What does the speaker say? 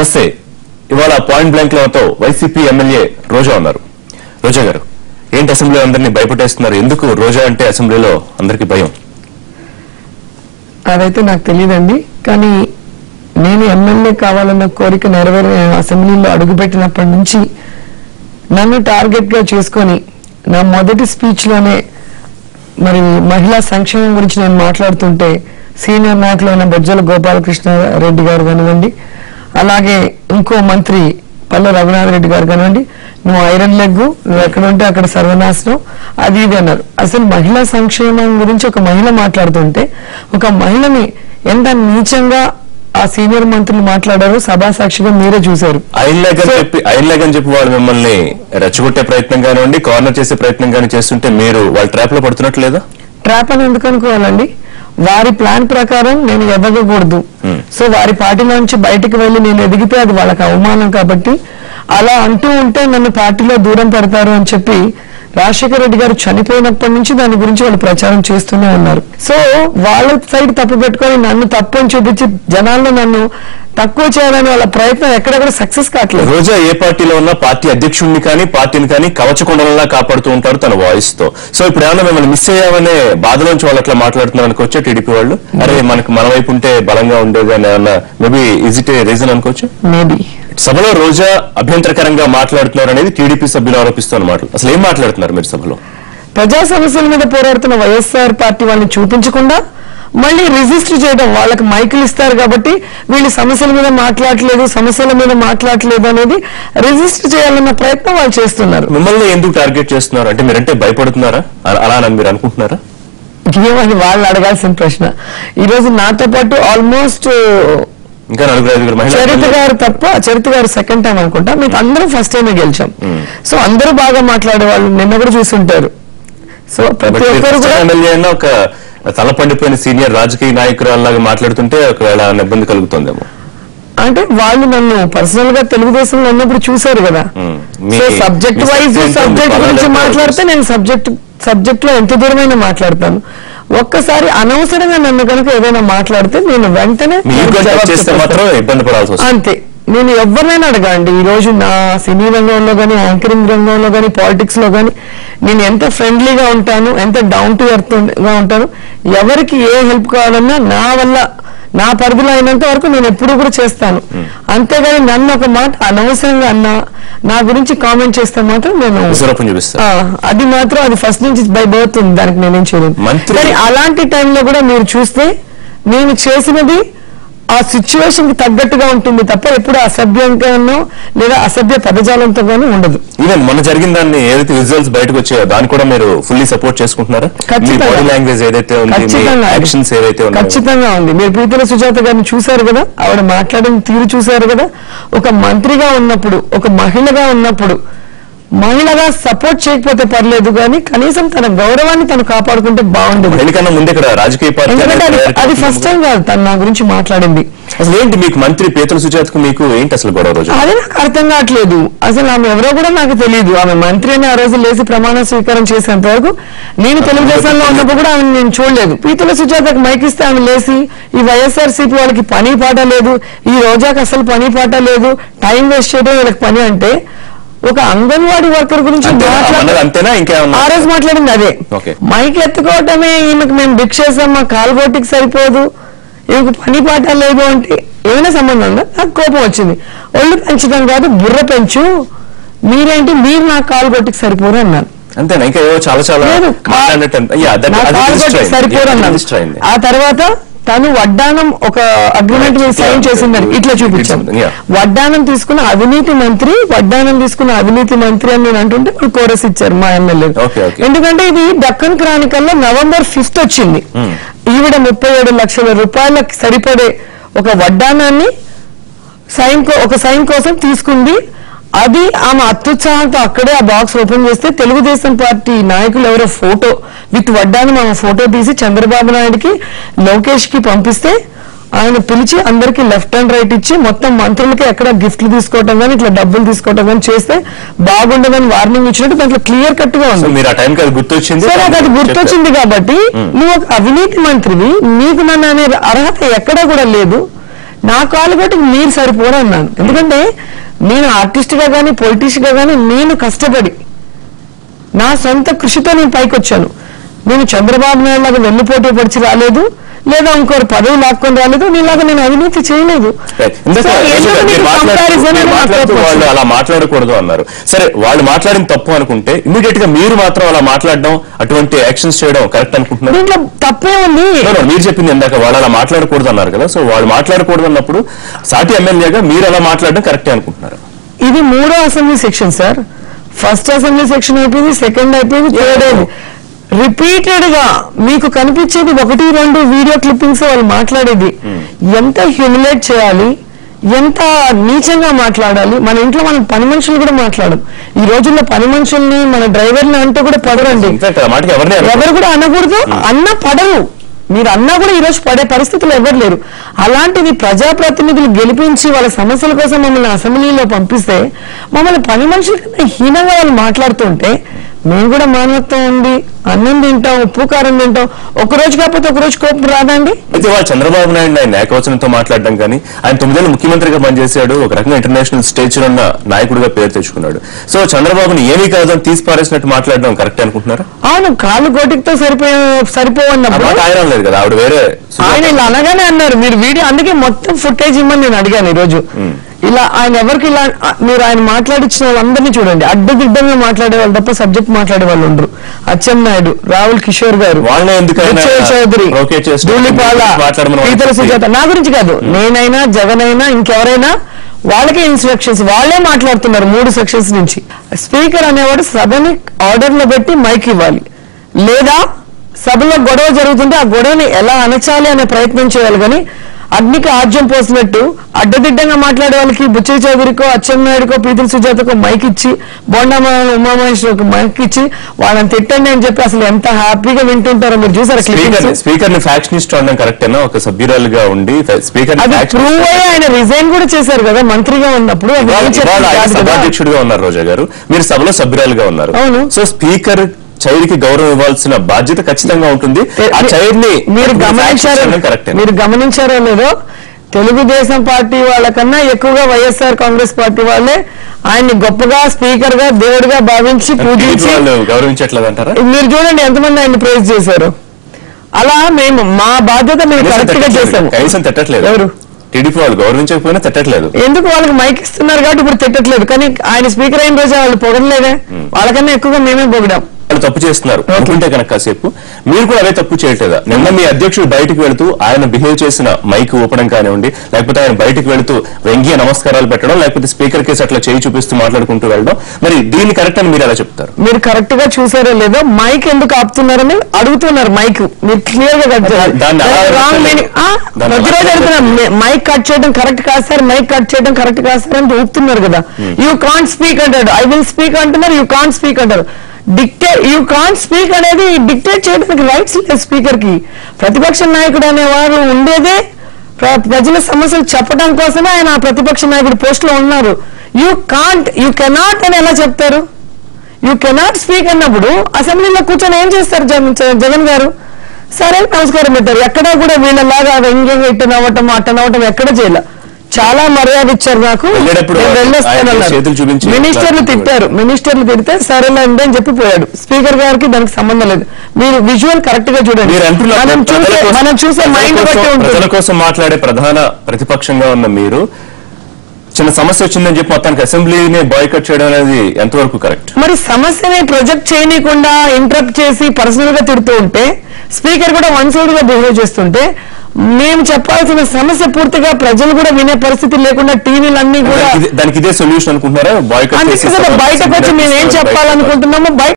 నమస్తే. ఇవాళ point blank లోతో YCP MLA రోజా ఉన్నారు. రోజా గారు, ఏంటి అసెంబ్లీలో అందరినీ భయపెట్టేస్తున్నారు? ఎందుకు రోజా అంటే అసెంబ్లీలో అందరికీ భయం? అదైతే నాకు తెలియదండి. కానీ నేను ఎమ్మెల్యే కావాలన్న కోరిక నెరవేరే అసెంబ్లీలో అడుగుపెట్టినప్పటి నుంచి నన్ను టార్గెట్ గా చేసుకొని నా మొదటి స్పీచ్ లోనే మరి మహిళా సంక్షేమం గురించి నేను మాట్లాడుతుంటే సీనియర్ నాయకులైన బొజ్జల గోపాలకృష్ణ రెడ్డి గారు కానివ్వండి, అలాగే ఇంకో మంత్రి పల్లె రఘునాథ్ రెడ్డి గారు కానివ్వండి, నువ్వు ఐరన్ లెగ్, నువ్వు ఎక్కడ ఉంటే అక్కడ సర్వనాశనం, అది ఇది అన్నారు. అసలు మహిళా సంక్షేమం గురించి ఒక మహిళ మాట్లాడుతుంటే ఒక మహిళని ఎంత నీచంగా ఆ సీనియర్ మంత్రులు మాట్లాడారు సభా సాక్షిగా మీరే చూశారు. ఐరన్ లెగ్ అని చెప్పి వాళ్ళు మిమ్మల్ని రెచ్చగొట్టే ప్రయత్నం కానివ్వండి, కార్నర్ చేసే ప్రయత్నం కానీ చేస్తుంటే మీరు వాళ్ళ ట్రాప్ లో పడుతున్నట్లేదా? ట్రాప్ అని ఎందుకు అనుకోవాలండి? వారి ప్లాన్ ప్రకారం నేను ఎదగకూడదు. సో వారి పార్టీలో నుంచి బయటకు వెళ్లి నేను ఎదిగితే అది వాళ్ళకి అవమానం కాబట్టి అలా అంటూ ఉంటే నన్ను పార్టీలో దూరం పెడతారు అని చెప్పి రాజశేఖర రెడ్డి గారు చనిపోయినప్పటి నుంచి దాని గురించి వాళ్ళు ప్రచారం చేస్తూనే ఉన్నారు. సో వాళ్ళ సైడ్ తప్పు పెట్టుకొని నన్ను తప్పు అని చూపించి జనాల్లో నన్ను తక్కువ చేయాలని వాళ్ళ ప్రయత్నం ఎక్కడెక్కడ సక్సెస్ కావట్లేదు. రోజా ఏ పార్టీలో ఉన్నా పార్టీ అధ్యక్షుడిని కానీ పార్టీని కానీ కవచకొండలా కాపాడుతూ ఉంటారు తన వాయిస్ తో. సో ఇప్పుడు ఏమన్నా మిమ్మల్ని మిస్ అయ్యామనే బాధలోంచి వాళ్ళు అట్లా మాట్లాడుతున్నారు అనుకోవచ్చా టీడీపీ వాళ్ళు? అరే మనకి మన వైపు ఉంటే బలంగా ఉండేది అని ఏమన్నా maybe is it A reason అనుకోవచ్చు? మేబీ. సభలో రోజా అభ్యంతరకరంగా మాట్లాడుతున్నారు అనేది టీడీపీ సభ్యులు ఆరోపిస్తున్న మాటలు. అసలు ఏం మాట్లాడుతున్నారు మీరు సభలో? ప్రజా సమస్యల మీద పోరాడుతున్న వైఎస్ఆర్ పార్టీ వాళ్ళని చూపించకుండా మళ్ళీ రిజిస్టర్ చేయడం, వాళ్ళకి మైకులు ఇస్తారు కాబట్టి వీళ్ళు సమస్యల మీద మాట్లాడట్లేదు అనేది రిజిస్టర్ చేయాలన్న ప్రయత్నం వాళ్ళు చేస్తున్నారు. మిమ్మల్ని ఎందుకు టార్గెట్ చేస్తున్నారు? అంటే మీరంటే భయపడుతున్నారా అలా మీరు అనుకుంటున్నారా? ఏమని వాళ్ళు అడగాల్సిన ప్రశ్న. ఈ రోజు నాతో పాటు ఆల్మోస్ట్ ఇంకా చరిత్ర గారు సెకండ్ టైం అనుకుంటా, మీకు అందరూ ఫస్ట్ టైమే గెలిచాం. సో అందరూ బాగా మాట్లాడే వాళ్ళు నిన్న కూడా చూస్తుంటారు. సో ప్రతి ఒక్కరు కూడా ఒక తలపండిపోయిన సీనియర్ రాజకీయ నాయకురాల్లాగా మాట్లాడుతుంటే ఒకవేళ ఇబ్బంది కలుగుతుందేమో. అంటే వాళ్ళు నన్ను పర్సనల్ గా తెలుగుదేశంలో ఉన్నప్పుడు చూశారు కదా. సో సబ్జెక్ట్ వైజ్ సబ్జెక్ట్ గురించి మాట్లాడితే నేను సబ్జెక్ట్ లో ఎంత దూరమైనా మాట్లాడతాను. ఒక్కసారి అనవసరంగా నన్ను కనుక ఏదైనా మాట్లాడితే నేను వెంటనే అంతే. నేను ఎవరినైనా అడగండి, ఈ రోజు నా సినీ రంగంలో గానీ, యాంకరింగ్ రంగంలో గానీ, పాలిటిక్స్ లో గానీ నేను ఎంత ఫ్రెండ్లీగా ఉంటాను, ఎంత డౌన్ టు ఎర్త్ గా ఉంటాను. ఎవరికి ఏ హెల్ప్ కావాలన్నా నా వల్ల నా పరిధిలో అయినంత వరకు నేను ఎప్పుడు కూడా చేస్తాను. అంతేగాని నన్ను ఒక మాట అనవసరంగా అన్నా, నా గురించి కామెంట్ చేస్తే మాత్రం నేను అది మాత్రం అది ఫస్ట్ నుంచి బై బర్త్ ఉంది, దానికి నేనేం చేయలేదు. కానీ అలాంటి టైంలో కూడా మీరు చూస్తే నేను చేసినది ఆ సిచ్యువేషన్ కి తగ్గట్టుగా ఉంటుంది తప్ప ఎప్పుడు అసభ్యంగానో లేదా అసభ్య పదజాలంతో గానీ ఉండదు. ఈవెన్ మొన్న జరిగిన దాన్ని ఏదైతే విజువల్స్ బయటకు వచ్చాయో దాన్ని కూడా మీరు ఫుల్లీ సపోర్ట్ చేసుకుంటున్నారా? ఖచ్చితంగా ఉంది. మీరు ప్రీతల సుజాత గారిని చూశారు కదా, ఆవిడ మాట్లాడిన తీరు చూశారు కదా. ఒక మంత్రిగా ఉన్నప్పుడు, ఒక మహిళగా ఉన్నప్పుడు, మహిళగా సపోర్ట్ చేయకపోతే పర్లేదు కానీ కనీసం తన గౌరవాన్ని తను కాపాడుకుంటే బాగుండేది. అది ఫస్ట్ టైం కాదు తను నా గురించి మాట్లాడింది. అసలు ఏంటి మీకు మంత్రి పీతల సుజాతకు మీకు ఏంటి అసలు గొడవ రోజు? అదే నాకు అర్థం కావట్లేదు. అసలు ఆమె ఎవరో కూడా నాకు తెలియదు. ఆమె మంత్రి అని ఆ రోజు లేచి ప్రమాణ స్వీకారం చేసేంత వరకు నేను తెలుగుదేశంలో ఉన్నప్పుడు కూడా ఆమె నేను చూడలేదు. పీతల సుజాతకు మైక్ ఇస్తే ఆమె లేచి ఈ వైఎస్ఆర్సీపీ వాళ్ళకి పని పాట లేదు, ఈ రోజాకి అసలు పని పాట లేదు, టైం వేస్ట్ చేయడం వీళ్ళకి పని అంటే ఒక అంగన్వాడీ వర్కర్ గురించి ఆ రోజు మాట్లాడింది అదే. మైక్ ఎత్తుకోవటమే ఈమెకు మేము భిక్షేసాం, మా కాలుగోటికి సరిపోదు, ఈమెకు పని పాట లేదు అంటే ఏమైనా సంబంధం ఉందా? నాకు కోపం వచ్చింది. ఒళ్ళు పెంచడం కాదు బుర్ర పెంచు, మీరేంటి మీరు నా కాలుగోటికి సరిపోరు అన్నాను. అంతేనా? ఇంకా చాలా సరిపోరు అన్నాను. ఆ తర్వాత తను వడ్డానం ఒక అగ్రిమెంట్ మీద సైన్ చేసిందని ఇట్లా చూపించాను. వడ్డానం తీసుకున్న అవినీతి మంత్రి అని నేను అంటుంటే వాళ్ళు కోరస్ ఇచ్చారు మా ఎమ్మెల్యే. ఎందుకంటే ఇది డక్కన్ క్రానికల్లో November 5th వచ్చింది. ఈవిడ 37 లక్షల రూపాయలకు సరిపడే ఒక వడ్డానాన్ని ఒక సైన్ కోసం తీసుకుంది. అది ఆమె అత్యుత్సాహంతో అక్కడే ఆ బాక్స్ ఓపెన్ చేస్తే తెలుగుదేశం పార్టీ నాయకులు ఎవరో ఫోటో విత్ వడ్డానం ఆమె ఫోటో తీసి చంద్రబాబు నాయుడుకి, లోకేష్ కి పంపిస్తే ఆయన పిలిచి అందరికి లెఫ్ట్ అండ్ రైట్ ఇచ్చి మొత్తం మంత్రులకి ఎక్కడ గిఫ్ట్లు తీసుకోవటం కానీ ఇట్లా డబ్బులు తీసుకోవటం కానీ చేస్తే బాగుండదని వార్నింగ్ ఇచ్చినట్టు దాంట్లో క్లియర్ కట్ గా ఉంది. అది గుర్తొచ్చింది కాబట్టి నువ్వు ఒక అవినీతి మంత్రివి, నీకు నన్ను అనే అర్హత ఎక్కడా కూడా లేదు. నా కాలు కొట్టి మీరు సరిపోరు అన్నాను. ఎందుకంటే నేను ఆర్టిస్ట్ గా గానీ పొలిటీషియన్ గా గానీ నేను కష్టపడి నా సొంత కృషితో నేను పైకి వచ్చాను. నేను చంద్రబాబు నాయుడు లాగా వెన్నుపోటీ పడిచి రాలేదు, లేదా ఇంకోరు పదవి లాక్కొని రాలేదు, నీలాగా నేను అవినీతి చేయలేదు. వాళ్ళు అలా మాట్లాడకూడదు అన్నారు. సరే, వాళ్ళు మాట్లాడిన తప్పు అనుకుంటే ఇమీడియట్ గా మీరు మాత్రం అలా మాట్లాడడం, అటువంటి యాక్షన్స్ చేయడం కరెక్ట్ అనుకుంటున్నారు? దీంట్లో తప్పే ఉంది. మీరు చెప్పింది ఇందాక వాళ్ళు అలా మాట్లాడకూడదు అన్నారు కదా, సో వాళ్ళు మాట్లాడకూడదు అన్నప్పుడు సాటి ఎమ్మెల్యేగా మీరు అలా మాట్లాడడం కరెక్టే అనుకుంటున్నారు? ఇది 3వ assembly section sir. First assembly section అయిపోయింది, సెకండ్ అయిపోయింది, థర్డ్ అయింది. రిపీటెడ్ గా మీకు కనిపించేది 1-2 వీడియో క్లిప్పింగ్స్ వాళ్ళు మాట్లాడేది. ఎంత హ్యూమిలేట్ చేయాలి, ఎంత నీచంగా మాట్లాడాలి. మన ఇంట్లో మనం పని మనుషులు కూడా మాట్లాడడం. ఈ రోజుల్లో పని మనుషుల్ని, మన డ్రైవర్ని అంటే కూడా పడరండి. ఎవరు కూడా అనకూడదు, అన్న పడరు. మీరు అన్నా కూడా ఈ రోజు పడే పరిస్థితులు ఎవరు లేరు. అలాంటిది ప్రజాప్రతినిధులు గెలిపించి వాళ్ళ సమస్యల కోసం మమ్మల్ని అసెంబ్లీలో పంపిస్తే మమ్మల్ని పని మనుషుల కన్నా హీనంగా వాళ్ళు మాట్లాడుతుంటే మేము కూడా మానవత్వం ఉంది, అన్నం తింటాం, ఉప్పు కారం తింటాం. ఒక రోజు కాకపోతే ఒక రోజు కోపం రాదండి. అయితే వాళ్ళు చంద్రబాబు నాయుడు ఆయన ఏకవచనంతో మాట్లాడడం కానీ, ఆయన 9 ఏళ్ళు ముఖ్యమంత్రిగా పనిచేశాడు, ఒక రకంగా ఇంటర్నేషనల్ స్టేజ్ ఉన్న నాయకుడిగా పేరు తెచ్చుకున్నాడు. సో చంద్రబాబుని ఏమీ కాదని తీసి పారేసినట్టు మాట్లాడడం కరెక్ట్ అనుకుంటున్నారు? అవును, కాలు గోటితో సరిపోవన్నప్పుడు ఆయన లేదు కదా, ఆవిడ వేరే. ఆయన ఇలా అనగానే అన్నారు మీరు వీడియో, అందుకే మొత్తం ఫుటేజ్ ఇమ్మని నేను అడిగాను ఈ రోజు. ఇలా ఆయన ఎవరికి ఇలా మీరు ఆయన మాట్లాడించిన వాళ్ళందరినీ చూడండి, అడ్డదిడ్డంగా మాట్లాడే వాళ్ళు తప్ప సబ్జెక్ట్ మాట్లాడే వాళ్ళు ఉండరు. అచ్చెన్నాయుడు, రాహుల్ కిషోర్ గారు, చౌదరి, ధూళిపాల, పీతల సుజాత. నా గురించి కాదు, నేనైనా జగన్ అయినా ఇంకెవరైనా వాళ్ళకే ఇన్స్ట్రక్షన్స్, వాళ్లే మాట్లాడుతున్నారు 3 సెక్షన్స్ నుంచి. స్పీకర్ అనేవాడు సభని ఆర్డర్ లో పెట్టి మైక్ ఇవ్వాలి, లేదా సభలో గొడవ జరుగుతుంటే ఆ గొడవని ఎలా అణచాలి అనే ప్రయత్నం చేయాలి. కానీ అగ్నికి ఆజ్యం పోసినట్టు అడ్డదిడ్డంగా మాట్లాడే వాళ్ళకి బుచ్చయ్య చౌదరికో, అచ్చెన్నాయుడుకో, పీతల సుజాతకో మైక్ ఇచ్చి, బోండా ఉమామహేశ్వరికి మైక్ ఇచ్చి వాళ్ళని తిట్టండి అని చెప్పి అసలు ఎంత హ్యాపీగా వింటుంటారో మీరు చూసారు. స్పీకర్ ని ఫ్యాక్షనిస్ట్ అనడం కరెక్టేనా? ఒక సభ్యురాలుగా ఉండి స్పీకర్ అది ప్రూవ్ అయ్యి ఆయన రిజైన్ కూడా చేశారు కదా మంత్రిగా ఉన్నప్పుడు. సభాధ్యక్షుడిగా ఉన్నారు రోజా గారు, మీరు సభలో సభ్యురాలుగా ఉన్నారు. అవును. సో స్పీకర్ చైర్కి గౌరవం ఇవ్వాల్సిన బాధ్యత ఖచ్చితంగా ఉంటుంది. ఆ చైర్ని మీరు గమనించారో లేదో, తెలుగుదేశం పార్టీ వాళ్ళకన్నా ఎక్కువగా వైఎస్ఆర్ కాంగ్రెస్ పార్టీ వాళ్ళే ఆయన్ని గొప్పగా స్పీకర్ గా దేవుడిగా భావించి పూజించి గౌరవించట్లేదు అంటారా? మీరు చూడండి ఎంతమంది ఆయన్ని ప్రైజ్ చేశారు. అలా మేము మా బాధ్యత మేము కరెక్ట్ గా చేశాము. కనీసం తిట్టట్లేదు ఎవరు? టీడీపీ వాళ్ళు గౌరవించకపోయినా తిట్టట్లేదు. ఎందుకు? వాళ్ళకి మైక్ ఇస్తున్నారు కాబట్టి ఇప్పుడు తిట్టట్లేదు. కానీ ఆయన స్పీకర్ అయిన రోజు వాళ్ళు పొగడలేదే, వాళ్ళకన్నా ఎక్కువగా మేమే పొగిడాం. వాళ్ళు తప్పు చేస్తున్నారు అనుకుంటే కనుక కాసేపు మీరు కూడా అదే తప్పు చేయట్లేదా? నిన్న మీ అధ్యక్షుడు బయటకు వెళుతూ ఆయన బిహేవ్ చేసిన మైక్ ఊపడం కానివ్వండి, లేకపోతే ఆయన బయటకు వెళుతూ వ్యంగ్య నమస్కారాలు పెట్టడం, లేకపోతే స్పీకర్ కేసు అట్లా చేయి చూపిస్తూ మాట్లాడుకుంటూ వెళ్ళడం, మరి దీన్ని కరెక్ట్ అని మీరు ఎలా చెప్తారు? మీరు కరెక్ట్ గా చూసారో లేదో, మైక్ ఎందుకు ఆపుతున్నారని అడుగుతున్నారు. మైక్ మీరు క్లియర్ గా కట్ చేయాలి. ప్రతిరోజు అడుగుతున్నారు మైక్ కట్ చేయడం కరెక్ట్ కాదు సార్, మైక్ కట్ చేయడం కరెక్ట్ కాదు సార్ అని ఊపుతున్నారు కదా. యూ కాంట్ స్పీక్ అంటాడు, ఐ విల్ స్పీక్ అంటున్నారు, యూ కాంట్ స్పీక్ అంటారు. యూ కాంట్ స్పీక్ అనేది డిక్టేట్ చేయడానికి రైట్స్ లేదు స్పీకర్ కి. ప్రతిపక్ష నాయకుడు అనేవారు ఉండేదే ప్రజల సమస్యలు చెప్పడం కోసమే ఆయన ప్రతిపక్ష నాయకుడు పోస్ట్ లో ఉన్నారు. యూ కెనాట్ అని ఎలా చెప్తారు? యూ కెనాట్ స్పీక్ అన్నప్పుడు అసెంబ్లీలో కూర్చొని ఏం చేస్తారు జగన్ గారు? సరే నమస్కారం పెట్టారు. ఎక్కడా కూడా వీళ్ళలాగా వ్యంగ్యంగా ఇట్ట నవ్వటం అట్ట నవ్వటం ఎక్కడ చేయలే. చాలా మర్యాద ఇచ్చారు నాకు, మినిస్టర్లు తిడితే సరేనండి అని చెప్పి పోయాడు. స్పీకర్ గారికి దానికి సంబంధం లేదు. మీరు విజువల్ కరెక్ట్ గా చూడండి. మనం చూసే మైండ్ బట్టి ఉంటుంది. ప్రజల కోసం మాట్లాడే ప్రధాన ప్రతిపక్షంగా ఉన్న మీరు చిన్న సమస్య వచ్చిందని చెప్పి మొత్తానికి అసెంబ్లీని బాయ్కట్ చేయడం అనేది ఎంతవరకు కరెక్ట్? మరి సమస్యని ప్రొజెక్ట్ చేయకుండా ఇంటరప్ట్ చేసి పర్సనల్ గా తిడుతూ ఉంటే, స్పీకర్ కూడా వన్ సైడ్ గా బిహేవ్ చేస్తుంటే, మేము చెప్పాల్సిన సమస్య పూర్తిగా ప్రజలు కూడా వినే పరిస్థితి లేకుండా టీవీలన్నీ కూడా దానికి ఇదే సొల్యూషన్ అనుకుంటున్నారా? బయటకు వచ్చి మేము ఏం చెప్పాలనుకుంటున్నామో బయట